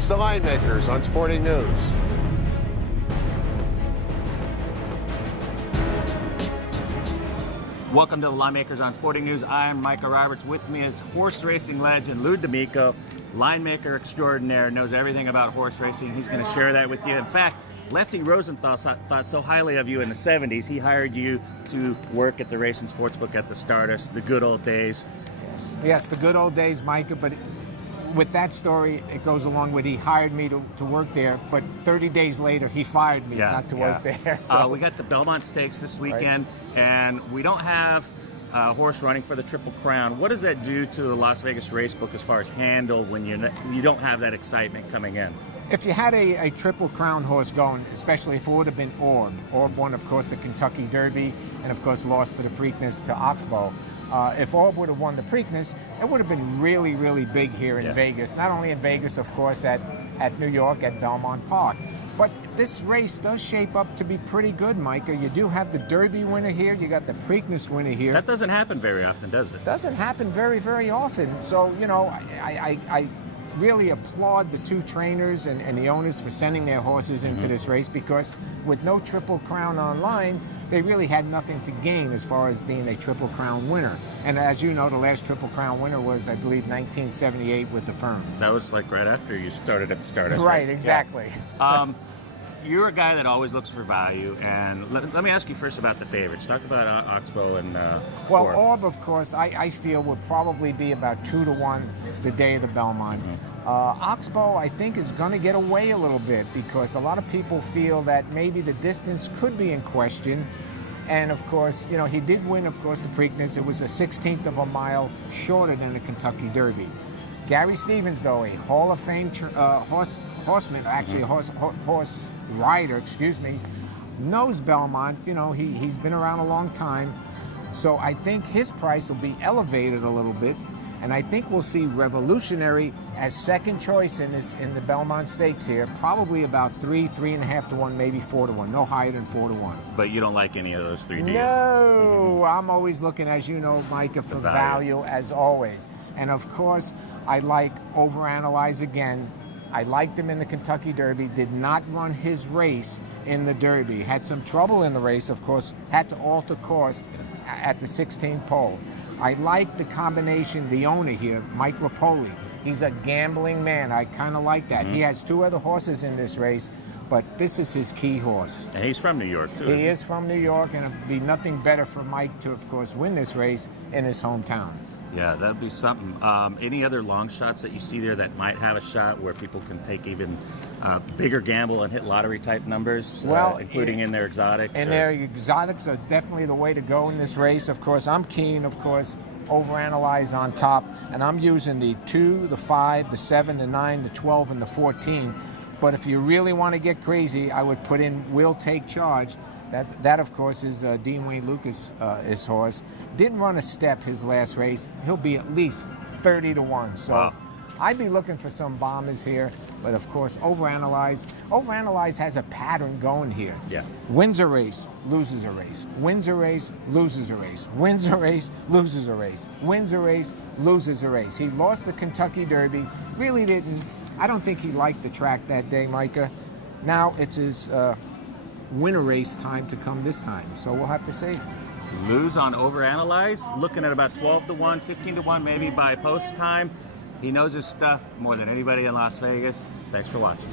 It's the Linemakers on Sporting News. Welcome to the Linemakers on Sporting News. I'm Micah Roberts. With me is horse racing legend Lou D'Amico, linemaker extraordinaire, knows everything about horse racing. He's going to share that with you. In fact, Lefty Rosenthal thought so highly of you in the 70s, he hired you to work at the Racing Sportsbook at the Stardust, the good old days. Yes, the good old days, Micah, but with that story, it goes along with he hired me to work there, but 30 days later, he fired me not to work there. So. We got the Belmont Stakes this weekend, and we don't have a horse running for the Triple Crown. What does that do to the Las Vegas Racebook as far as handle when you don't have that excitement coming in? If you had a Triple Crown horse going, especially if it would have been Orb won, of course, the Kentucky Derby, and of course lost for the Preakness to Oxbow. If Orb would have won the Preakness, it would have been really, really big here in Vegas. Not only in Vegas, of course, at New York, at Belmont Park. But this race does shape up to be pretty good, Micah. You do have the Derby winner here. You got the Preakness winner here. That doesn't happen very often, does it? Doesn't happen very, very often. So, you know, I really applaud the two trainers and the owners for sending their horses into this race, because with no Triple Crown online, they really had nothing to gain as far as being a Triple Crown winner. And as you know, the last Triple Crown winner was, I believe, 1978 with the firm. That was like right after you started at the Stardust. Right, exactly. Yeah. You're a guy that always looks for value, and let me ask you first about the favorites. Talk about Oxbow and well, Orb, of course, I feel would probably be about 2-1 the day of the Belmont. Oxbow, I think, is going to get away a little bit, because a lot of people feel that maybe the distance could be in question. And of course, you know, he did win, of course, the Preakness. It was a 1/16 of a mile shorter than the Kentucky Derby. Gary Stevens, though, a Hall of Fame horseman, actually a horse rider, excuse me, knows Belmont. You know, he's been around a long time. So I think his price will be elevated a little bit. And I think we'll see Revolutionary as second choice in the Belmont Stakes here, probably about 3.5 to 1, maybe 4 to 1, no higher than 4 to 1. But you don't like any of those three, do you? No, I'm always looking, as you know, Micah, for value as always. And of course, I like Overanalyze again. I liked him in the Kentucky Derby, did not run his race in the Derby. Had some trouble in the race, of course, had to alter course at the 16th pole. I like the combination, the owner here, Mike Rapoli. He's a gambling man. I kind of like that. He has 2 other horses in this race, but this is his key horse. And he's from New York, too. He is from New York, and it'd be nothing better for Mike to, of course, win this race in his hometown. Yeah, that'd be something. Any other long shots that you see there that might have a shot where people can take even bigger gamble and hit lottery-type numbers, including in their exotics? And their exotics are definitely the way to go in this race. Of course, I'm keen, of course, Overanalyze on top, and I'm using the 2, the 5, the 7, the 9, the 12, and the 14. But if you really want to get crazy, I would put in Will Take Charge. That, of course, is Dean Wayne Lucas' his horse. Didn't run a step his last race. He'll be at least 30 to 1. So I'd be looking for some bombers here. But, of course, Overanalyze. Overanalyze has a pattern going here. Yeah. Wins a race, loses a race. Wins a race, loses a race. Wins a race, loses a race. Wins a race, loses a race. He lost the Kentucky Derby. Really didn't. I don't think he liked the track that day, Micah. Now it's his winner race time to come this time, so we'll have to see. Lose on Overanalyze, looking at about 12 to 1, 15 to 1 maybe by post time. He knows his stuff more than anybody in Las Vegas. Thanks for watching.